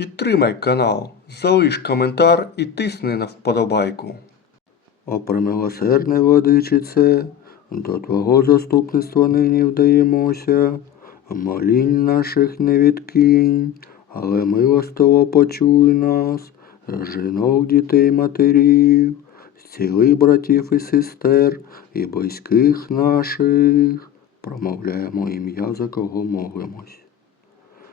Підтримай канал, залиш коментар і тисни на вподобайку. О премилосердне владичице, до Твого заступництва нині вдаємося, молінь наших не відкинь, але милостиво почуй нас, жінок, дітей, матерів, зціли братів і сестер і близьких наших, промовляємо ім'я, за кого молимось.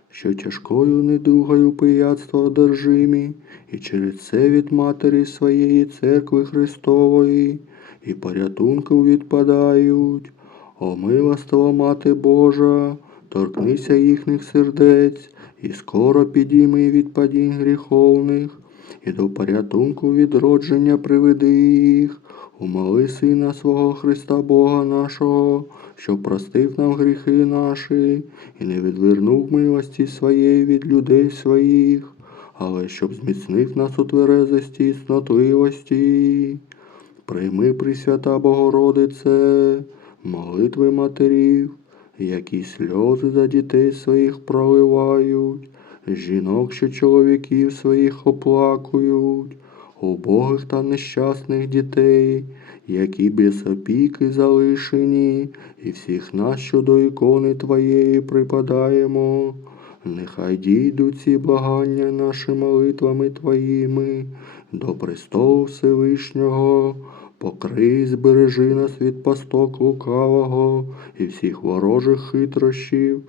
Що тяжкою недугою пияцтва одержимі, і через це від матері своєї церкви Христової, і порятунку відпадають. О милостива Мати Божа, торкнися їхніх сердець, і скоро підійми від падінь гріховних, і до порятунку відродження приведи їх. Умоли Сина свого Христа Бога нашого, що простив нам гріхи наші, і не відвернув милості своєї від людей своїх, але щоб зміцнив нас у тверезості і снотливості. Прийми, Пресвята Богородице, молитви матерів, які сльози за дітей своїх проливають, жінок, що чоловіків своїх оплакують, убогих та нещасних дітей, які без опіки залишені, і всіх нас, що до ікони Твоєї припадаємо. Нехай дійдуть ці благання наші молитвами Твоїми до престолу Всевишнього, покрий, збережи нас від пасток лукавого і всіх ворожих хитрощів,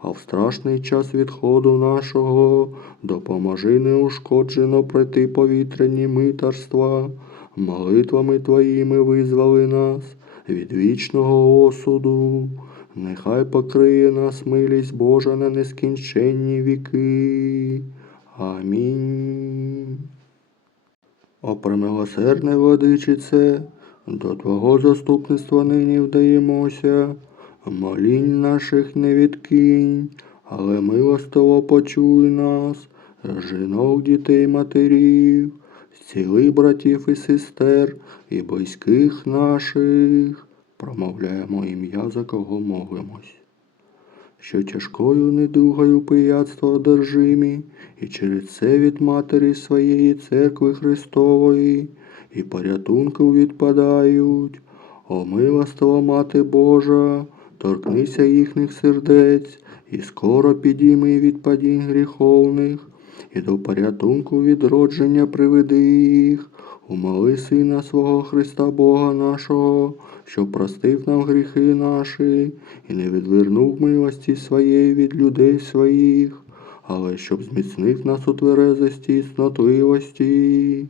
а в страшний час відходу нашого допоможи неушкоджено пройти повітряні митарства, молитвами Твоїми визвали нас від вічного осуду. Нехай покриє нас милість Божа на нескінченні віки. Амінь. О премилосердне владичице, до Твого заступництва нині вдаємося, молінь наших не відкинь, але милостиво почуй нас, жінок, дітей, матерів, зціли братів і сестер і близьких наших, промовляємо ім'я, за кого молимось що тяжкою недугою пияцтва одержимі, і через це від матері своєї церкви Христової, і порятунку відпадають. О милостива Мати Божа, торкнися їхніх сердець, і скоро підійми від падінь гріховних, і до порятунку відродження приведи їх. Умоли Сина свого Христа Бога нашого, що простив нам гріхи наші, і не відвернув милості своєї від людей своїх, але щоб зміцнив нас у тверезості і снотливості.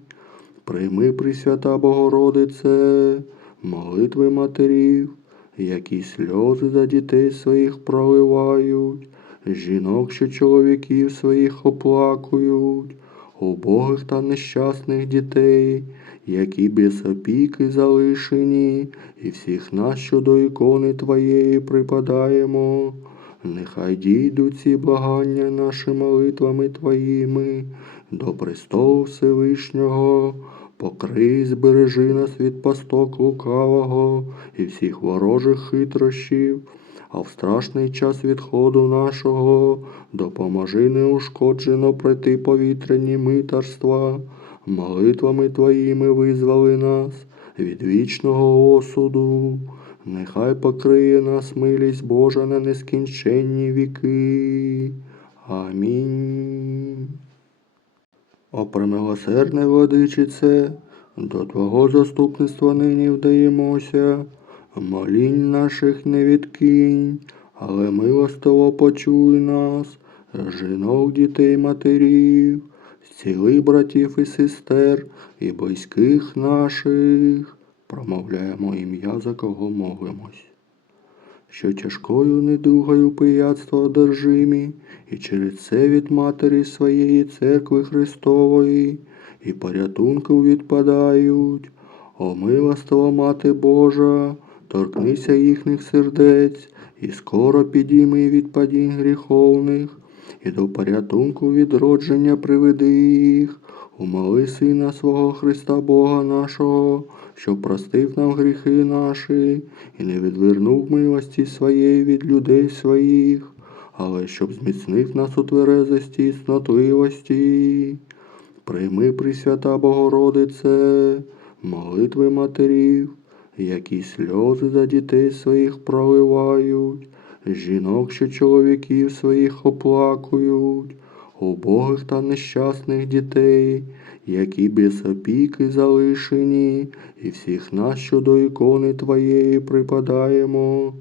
Прийми, Пресвята Богородице, молитви матерів, які сльози за дітей своїх проливають, жінок, що чоловіків своїх оплакують, убогих та нещасних дітей, які без опіки залишені, і всіх нас, що до ікони Твоєї припадаємо. Нехай дійдуть ці благання наші молитвами Твоїми до престолу Всевишнього, покрий, збережи нас від пасток лукавого і всіх ворожих хитрощів, а в страшний час відходу нашого допоможи неушкоджено пройти повітряні митарства, молитвами Твоїми визвали нас від вічного осуду. Нехай покриє нас милість Божа на нескінченні віки. Амінь. О премилосердне владичице, до Твого заступництва нині вдаємося, молінь наших не відкинь, але милостиво почуй нас, жінок, дітей, матерів, зціли братів і сестер і близьких наших, промовляємо ім'я, за кого молимось що тяжкою недугою пияцтва одержимі, і через це від матері своєї церкви Христової, і порятунку відпадають. О милостива Мати Божа, торкнися їхніх сердець, і скоро підійми від падінь гріховних, і до порятунку відродження приведи їх. Умоли Сина свого Христа Бога нашого, що простив нам гріхи наші, і не відвернув милості своєї від людей своїх, але щоб зміцнив нас у тверезості і снотливості. Прийми, Пресвята Богородице, молитви матерів, які сльози за дітей своїх проливають, жінок, що чоловіків своїх оплакують, убогих та нещасних дітей, які без опіки залишені, і всіх нас, що до ікони Твоєї припадаємо.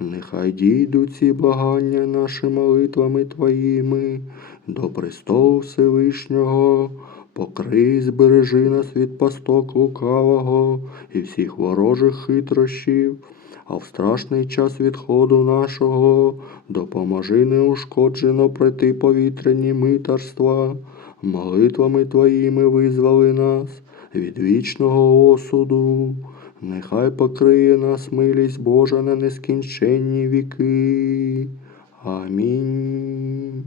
Нехай дійдуть ці благання наші молитвами Твоїми до престолу Всевишнього, покрий, збережи нас від пасток лукавого і всіх ворожих хитрощів, а в страшний час відходу нашого допоможи неушкоджено пройти повітряні митарства, молитвами Твоїми визвали нас від вічного осуду. Нехай покриє нас милість Божа на нескінченні віки. Амінь.